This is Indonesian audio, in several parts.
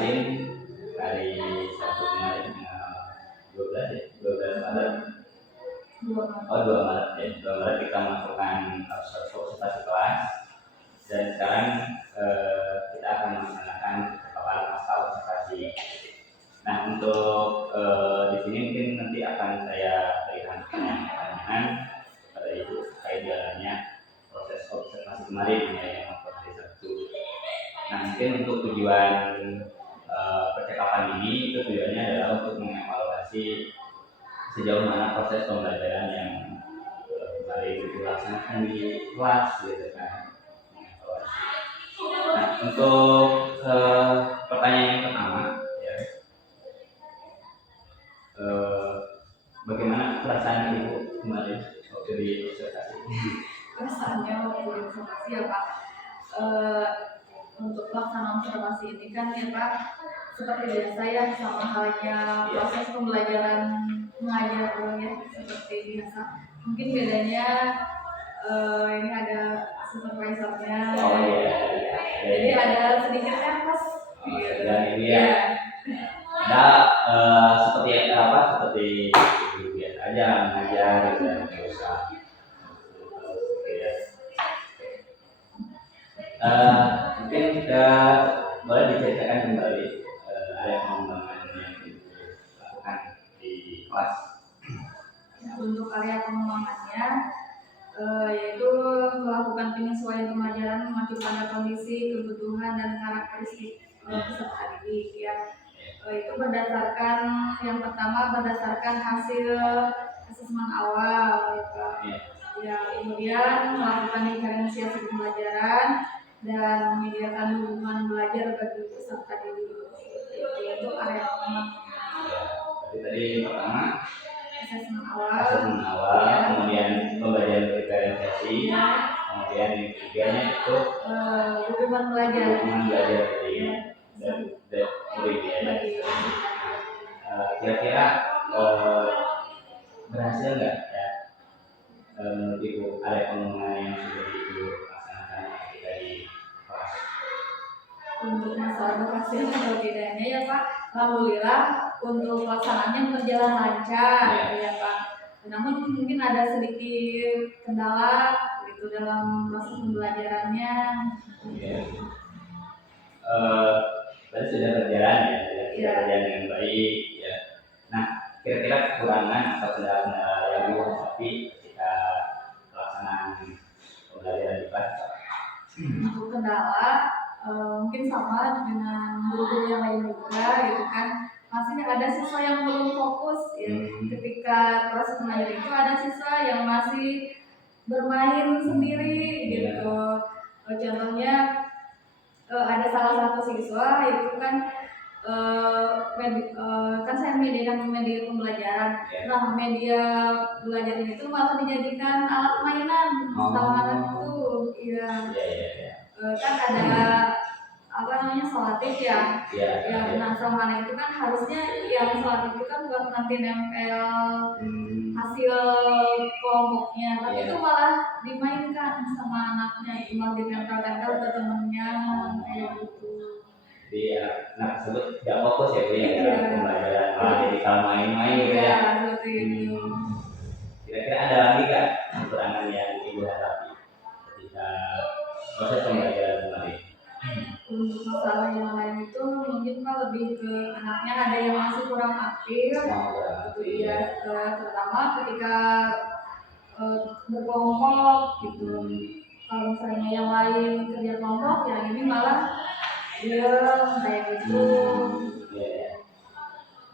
kemarin hari Sabtu kemarin 12 ya, 12 Maret. 2 Maret ya, 2 Maret kita melakukan observasi kelas, dan sekarang kita akan melaksanakan percakapan pasca observasi. Nah, untuk di sini mungkin nanti akan saya berikan pertanyaan kepada Ibu terkait jalannya proses observasi kemarin ya, yang hari Sabtu. Nah, mungkin untuk tujuan percakapan ini, itu tujuannya adalah untuk mengevaluasi sejauh mana proses pembelajaran yang kemarin dilaksanakan di kelas gitu kan. Nah, untuk pertanyaan yang pertama ya, bagaimana perasaan Ibu kemarin waktu di observasi? Perasaannya waktu di observasi ya Pak, untuk pelaksanaan observasi ini kan ya Pak, seperti biasa ya, sama halnya proses pembelajaran mengajar ya, seperti biasa. Mungkin bedanya ini ada supervisornya, jadi ada sedikit nervous. Dan ini ya, ada seperti apa? Seperti biasa aja mengajar gitu, nggak usah. Mungkin kita boleh diceritakan kembali ada pengembangan yang dilakukan di kelas. Untuk area pengembangannya yaitu melakukan penyesuaian pembelajaran mengacu pada kondisi, kebutuhan, dan karakteristik peserta didik ya. Itu berdasarkan, yang pertama berdasarkan hasil asesmen awal ya, kemudian melakukan diferensiasi pembelajaran dan menyediakan dukungan belajar bagi peserta didik. Itu area pengembangan. Tadi pertama asesmen awal, kemudian pembelajaran diferensiasi, kemudian yang ketiganya itu dukungan belajar dari murid ya. Kira-kira berhasil nggak ya menurut Ibu area pengembangan yang sudah Ibu laksanakan dari kelas? Untuk masalah berhasil atau tidaknya ya Pak, alhamdulillah untuk pelaksanaannya berjalan lancar ya Pak. Namun mungkin ada sedikit kendala gitu dalam proses pembelajarannya. Berarti sudah berjalan ya, sudah berjalan dengan baik ya. Nah, kira-kira kekurangan atau kendala-kendala yang dihadapi ketika pelaksanaan pembelajaran di kelas? Untuk kendala mungkin sama dengan guru yang lain juga gitu kan, masih ada siswa yang belum fokus ya. Ketika proses mengajar itu ada siswa yang masih bermain sendiri gitu. Contohnya ada salah satu siswa itu kan kan saya menyediakan media pembelajaran. Nah, media belajar itu malah dijadikan alat mainan sama anak itu. Iya. Kan ada apa namanya solatif ya. Nah, sama anak itu kan harusnya yang solatif itu kan buat nanti nempel hasil kelompoknya, tapi itu malah dimainkan sama anaknya, cuma ditempel-tempel ke temennya kayak gitu. Jadi anak tersebut tidak fokus ya Bu ya dalam pembelajaran, malah jadi kalau main-main gitu ya. Seperti itu. Kira-kira ada lagi nggak kekurangan yang Ibu hadapi ketika proses pembelajaran kemarin? Untuk masalah yang lain itu mungkin Pak lebih ke anaknya ada yang masih kurang aktif, gitu ya, terutama ketika berkelompok gitu. Kalau misalnya yang lain kerja kelompok, yang ini malah dia kayak gitu.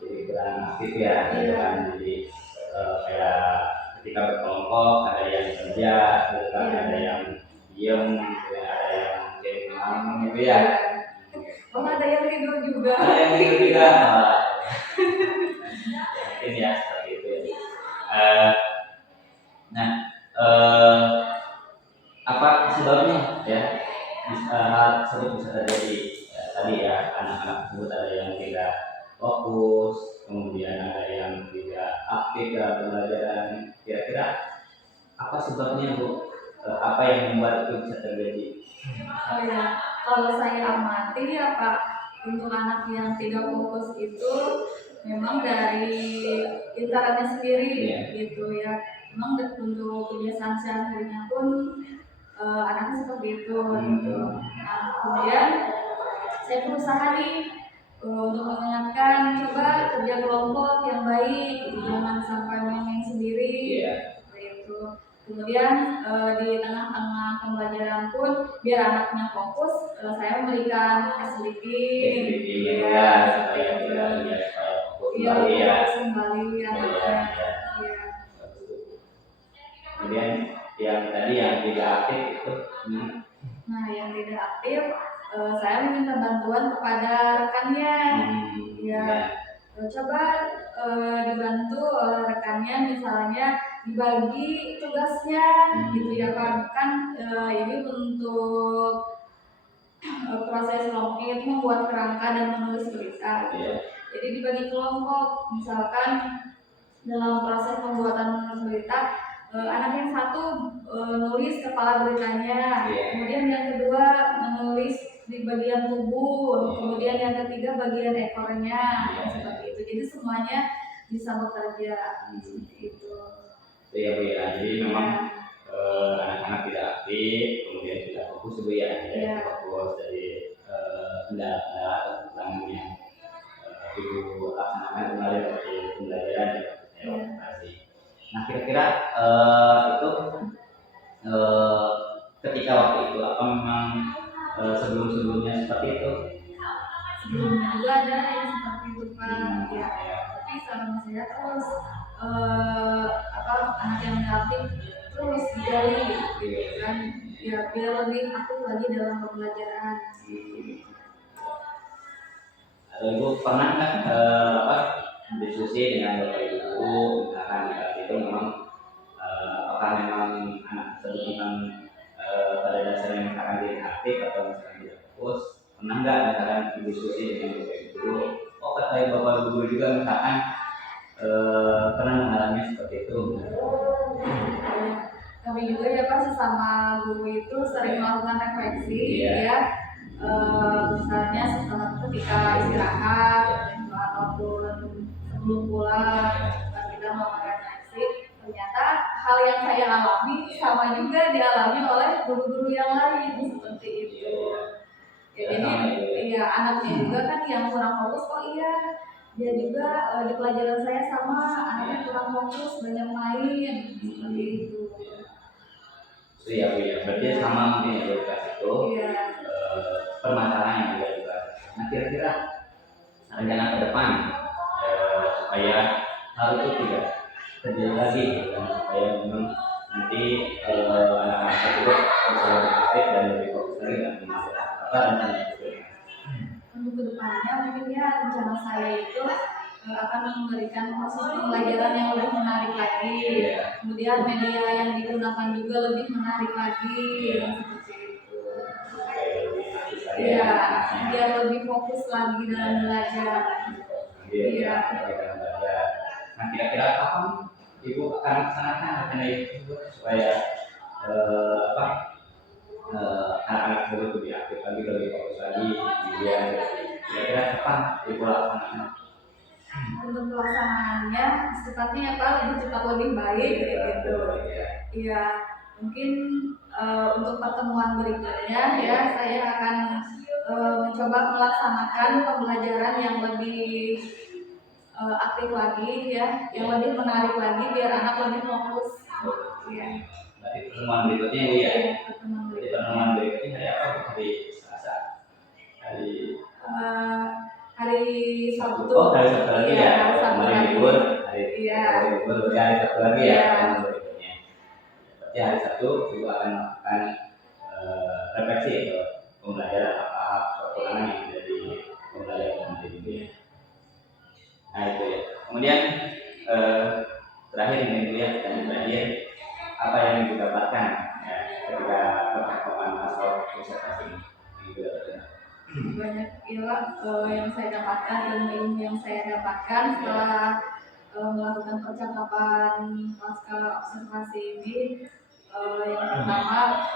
Jadi kurang aktif ya, jadi kayak ketika berkelompok ada yang kerja, ada yang diem, ada yang ngomong gitu ya. Ada yang tidur juga. Mungkin ya seperti itu ya. Nah, apa sebabnya ya hal tersebut bisa terjadi? Tadi ya, anak-anak tersebut ada yang tidak fokus, kemudian ada yang tidak aktif dalam pembelajaran. Kira-kira apa sebabnya Bu? Apa yang membuat itu bisa terjadi? Oh ya, kalau saya amati ya Pak, untuk anak yang tidak fokus itu memang dari internetnya sendiri gitu ya. Memang untuk kebiasaan sehari-harinya pun anaknya seperti itu gitu. Nah, kemudian saya berusaha nih untuk mengingatkan coba kerja kelompok yang baik, jangan sampai main-main sendiri seperti itu. Kemudian di tengah-tengah pembelajaran pun biar anaknya fokus, saya memberikan activity seperti itu. Iya, fokus kembali anaknya. Kemudian yang tadi yang tidak aktif itu, nah yang tidak aktif saya meminta bantuan kepada rekannya. Coba dibantu oleh rekannya, misalnya dibagi tugasnya gitu ya Pak. Kan ini untuk proses kelompoknya itu membuat kerangka dan menulis berita gitu. Jadi dibagi kelompok, misalkan dalam proses pembuatan menulis berita anak yang satu nulis kepala beritanya, kemudian yang kedua menulis di bagian tubuh, kemudian yang ketiga bagian ekornya, seperti itu. Jadi semuanya bisa bekerja seperti itu. Iya Bu ya. Jadi memang anak-anak tidak aktif, kemudian tidak fokus Bu ya, tidak fokus dari kendala atau kekurangan yang Ibu laksanakan kemarin waktu pembelajaran ya operasi. Nah kira-kira itu ketika waktu itu apa memang sebelum-sebelumnya seperti itu? Sebelumnya juga ada yang seperti itu Pak. Tapi sama saya terus anak yang aktif terus digali gitu kan, ya biar lebih aktif lagi dalam pembelajaran. Atau Ibu pernah nggak diskusi dengan Bapak Ibu misalkan itu memang apakah memang anak tersebut memang pada dasarnya misalkan tidak aktif atau misalkan tidak fokus, pernah nggak misalkan diskusi dengan Bapak Ibu? Oh kata Bapak Ibu juga misalkan pernah mengalami seperti itu. Kami juga ya Pak sesama guru itu sering melakukan refleksi ya. Misalnya setelah ketika istirahat ataupun sebelum pulang kita melakukan refleksi, ternyata hal yang saya alami sama juga dialami oleh guru-guru yang lain seperti itu. Jadi anaknya juga kan yang kurang fokus, oh iya dia juga di pelajaran saya sama anaknya kurang fokus, banyak main seperti itu. Iya Bu ya, berarti sama mungkin ya Bapak itu permasalahan yang juga dibahas. Nah kira-kira rencana ke depan supaya hal itu tidak terjadi lagi dan supaya memang nanti anak-anak tersebut bisa lebih aktif dan lebih fokus lagi dalam pembelajaran. Apa rencana itu? Untuk kedepannya mungkin ya rencana saya itu akan memberikan proses pembelajaran yang lebih menarik lagi, kemudian media yang digunakan juga lebih menarik lagi, seperti itu. Biar lebih fokus lagi dalam belajar. Nah kira-kira kapan Ibu akan melaksanakan rencana itu supaya anak-anak tersebut lebih aktif lagi, lebih fokus lagi, kemudian kira-kira kapan Ibu laksanakan? Untuk pelaksanaannya secepatnya Pak, lebih cepat lebih baik gitu. Iya, mungkin untuk pertemuan berikutnya ya saya akan mencoba melaksanakan pembelajaran yang lebih aktif lagi ya, yang lebih menarik lagi biar anak lebih fokus. Ya. Berarti pertemuan berikutnya Bu ya. Pertemuan berikutnya hari apa? Hari Selasa. Hari Sabtu. Oh, hari Sabtu lagi ya. Hari Sabtu lagi. Libur. Berarti hari Sabtu lagi ya. Berikutnya. Berarti hari Sabtu juga akan melakukan refleksi atau pembelajaran apa kekurangan yang ada di pembelajaran ini. Nah itu ya. Kemudian terakhir ini Bu ya, dan terakhir apa yang didapatkan ya, ketika percakapan atau presentasi ini? Banyak yang saya dapatkan, ilmu-ilmu yang saya dapatkan setelah melakukan percakapan pasca observasi ini. Yang pertama,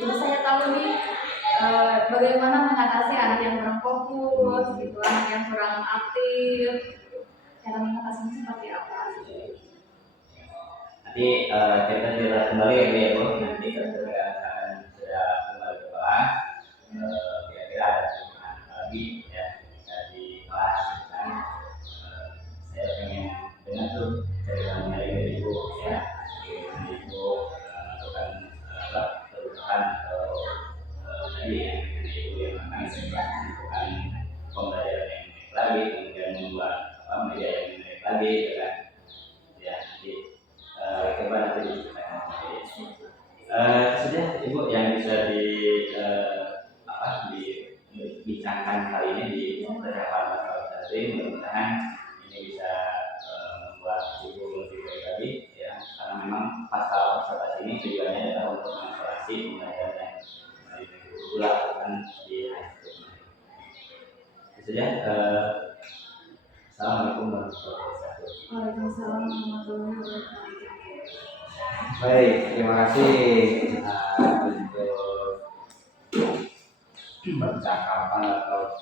jadi saya tahu nih bagaimana mengatasi anak yang kurang fokus gitu, anak yang kurang aktif, cara mengatasinya seperti apa sih? Nanti kita jelas kembali ya Bu ya Bu. Nanti ketika sudah kembali ke kelas, kira-kira ada pertanyaan lagi ya di kelas. Nah, saya pengen dengar tuh cerita dari Ibu ya, dari Ibu melakukan perubahan atau tadi ya dari Ibu yang melakukan pembelajaran yang menarik lagi, kemudian membuat media yang menarik lagi, gitu kan? Ya, nanti coba nanti diceritakan. Sudah Ibu yang bisa dibincangkan kali ini di percakapan masalah tadi, mudah-mudahan ini bisa membuat Ibu lebih baik lagi ya, karena memang pasal observasi ini tujuannya adalah untuk mengevaluasi pembelajaran yang Ibu lakukan di high school. Sudah, Assalamualaikum warahmatullahi wabarakatuh. Waalaikumsalam warahmatullahi wabarakatuh. Baik, terima kasih untuk percakapan atau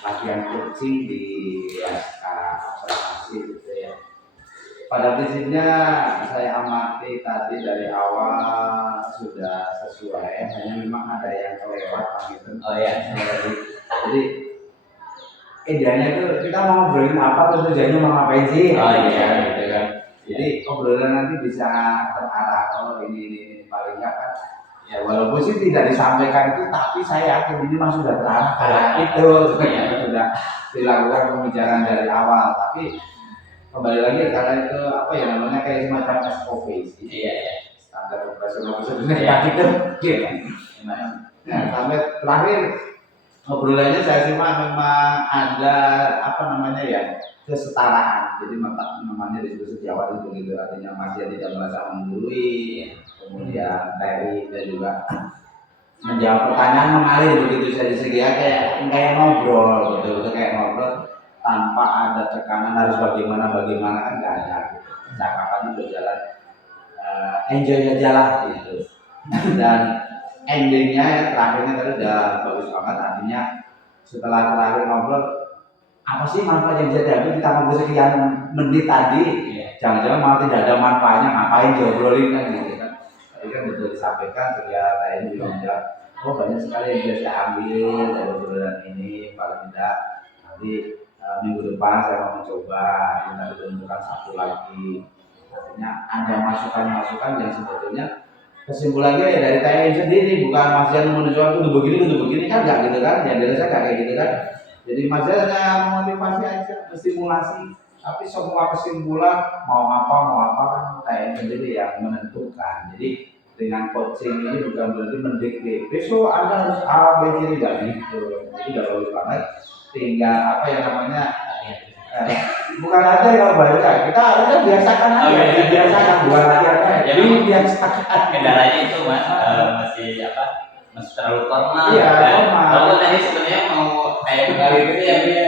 latihan coaching di SK observasi gitu ya. Pada prinsipnya saya amati tadi dari awal sudah sesuai, hanya memang ada yang kelewat gitu. Oh ya. Jadi idealnya itu kita mau ngobrolin apa terus tujuannya mau ngapain sih? Oh iya, gitu kan. Jadi obrolan nanti bisa terarah, oh ini paling nggak kan ya, walaupun sih tidak disampaikan itu, tapi saya yakin ini masih sudah terarah karena itu sudah dilakukan pembicaraan dari awal. Tapi kembali lagi karena itu apa ya namanya kayak semacam SOP sih. Iya. Standar operasional prosedur itu, gitu. Nah, sampai terakhir obrolannya saya simak memang ada apa namanya ya, kesetaraan. Jadi namanya disebut sejawat itu gitu, artinya masih tidak merasa menggurui, kemudian dari dan juga menjawab pertanyaan mengalir begitu saja, segi kayak ngobrol gitu, kayak ngobrol tanpa ada tekanan harus bagaimana kan nggak ada gitu. Cakapannya berjalan enjoy aja lah gitu. Dan endingnya terakhirnya tadi udah bagus banget, artinya setelah terakhir ngobrol apa sih manfaat yang bisa diambil kita ngobrol sekian menit tadi, jangan-jangan malah tidak ada manfaatnya, ngapain diobrolin kan gitu kan. Tadi kan betul disampaikan sehingga saya juga menjawab, oh banyak sekali yang bisa saya ambil dari obrolan ini, paling tidak nanti minggu depan saya mau mencoba, nanti tentukan satu lagi. Artinya ada masukan-masukan yang sebetulnya kesimpulannya ya dari TM sendiri, bukan Mas Jan menunjukkan untuk begini kan nggak gitu kan, ya dari saya nggak kayak gitu kan. Jadi Mas Jan hanya memotivasi aja, menstimulasi, tapi semua kesimpulan mau apa kan TM sendiri yang menentukan. Jadi dengan coaching ini bukan berarti mendikte besok Anda harus A, B, C, tidak gitu. Jadi udah bagus banget, tinggal apa yang namanya bukan aja kalau banyak, kita harusnya biasakan aja, biasakan bukan latihan aja. Jadi biasakan. Kendalanya itu Mas masih terlalu formal. Iya, formal. Kalau tadi sebenarnya mau kayak kali gitu ya dia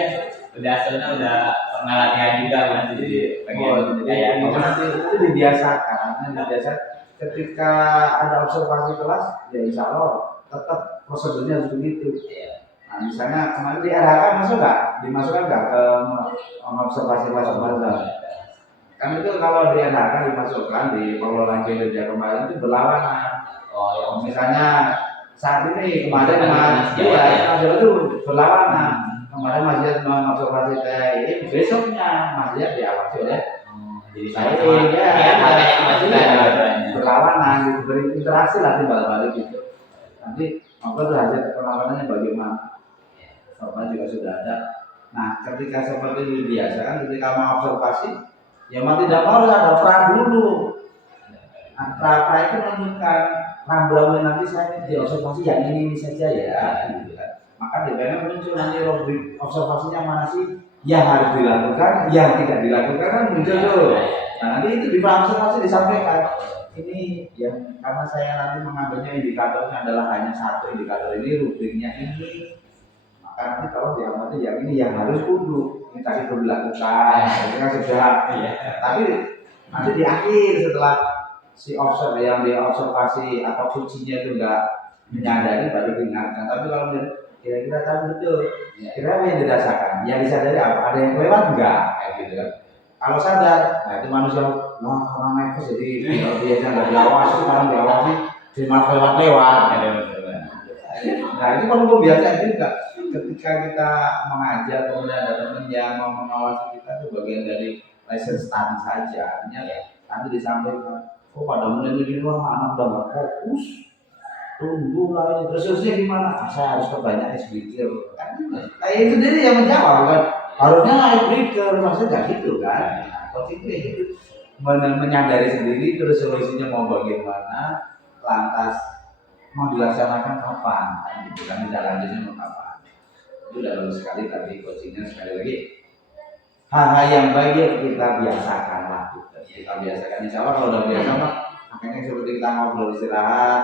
udah asalnya udah pernah latihan juga Mas, jadi pengen kayak nanti dibiasakan, ketika ada observasi kelas, ya insya Allah tetap prosedurnya harus begitu. Nah, misalnya kemarin di RHK dimasukkan nggak ke observasi kelas kemarin? Kan itu kalau di RHK dimasukkan di pengelolaan kinerja kemarin itu berlawanan. Oh, misalnya saat ini kemarin itu berlawanan. Kemarin masih observasi TI, besoknya masih diawasi oleh jadi saya berlawanan, berinteraksi lah timbal-balik gitu. Nanti apa hasil perlawanannya bagaimana? Soalnya juga sudah ada. Nah, ketika seperti itu biasa kan, ketika mau observasi, ya mau tidak mau harus ada pra dulu. Nah, pra itu menunjukkan rambu-rambu nanti saya di observasi yang ini saja ya, gitu kan. Maka di mana muncul nanti rubrik observasinya mana sih yang harus dilakukan, yang tidak dilakukan kan muncul tuh. Nah, nanti itu di observasi disampaikan. Ini yang karena saya nanti mengambilnya indikatornya adalah hanya satu indikator ini, rubriknya ini. Nanti kalau diamati yang ini yang harus kudu ini tadi perlu dilakukan, itu kan sudah. Tapi nanti di akhir setelah si observasi atau kuncinya itu enggak menyadari baru diingatkan. Tapi kalau kira-kira tahu betul, kira apa yang dirasakan, yang disadari apa, ada yang lewat enggak, kayak gitu kan. Kalau sadar, nah itu manusia, wah orang naik jadi biasanya nggak diawasi, sekarang diawasi, cuma lewat-lewat. Nah itu perlu kebiasaan juga. Ketika kita mengajar, kemudian ada teman yang mau mengawasi kita, itu bagian dari lesson study saja. Artinya nanti disampaikan, oh pada mulai ini wah anak udah nggak fokus, tunggu lah ini terusnya gimana? Saya harus perbanyak speaker. Kayak itu sendiri yang menjawab kan. Harusnya speaker, maksudnya nggak gitu kan? Coaching itu gitu, menyadari sendiri terus solusinya mau bagaimana, lantas mau dilaksanakan kapan, gitu kan? Tidak lanjutnya mau kapan? Itu udah bagus sekali tadi coachingnya. Sekali lagi hal-hal yang baik ya kita biasakan lakukan. Kita biasakan, insya Allah kalau udah biasa mah makanya seperti kita ngobrol istirahat,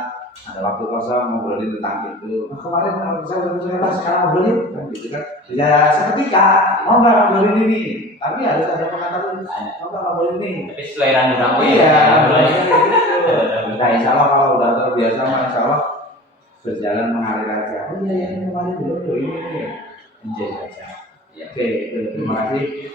ada waktu kosong ngobrolin tentang itu. Nah, kemarin saya udah sekarang ngobrolin kan gitu kan. Ya seketika mau nggak ngobrolin ini, tapi harus ada pengetahuan. Mau nggak ngobrolin ini. Tapi selera orang Iya, nah insya Allah kalau udah terbiasa mah insya Allah berjalan mengalir aja. Oh iya ya kemarin belum tuh ini enjoy saja. Ya, oke, terima kasih.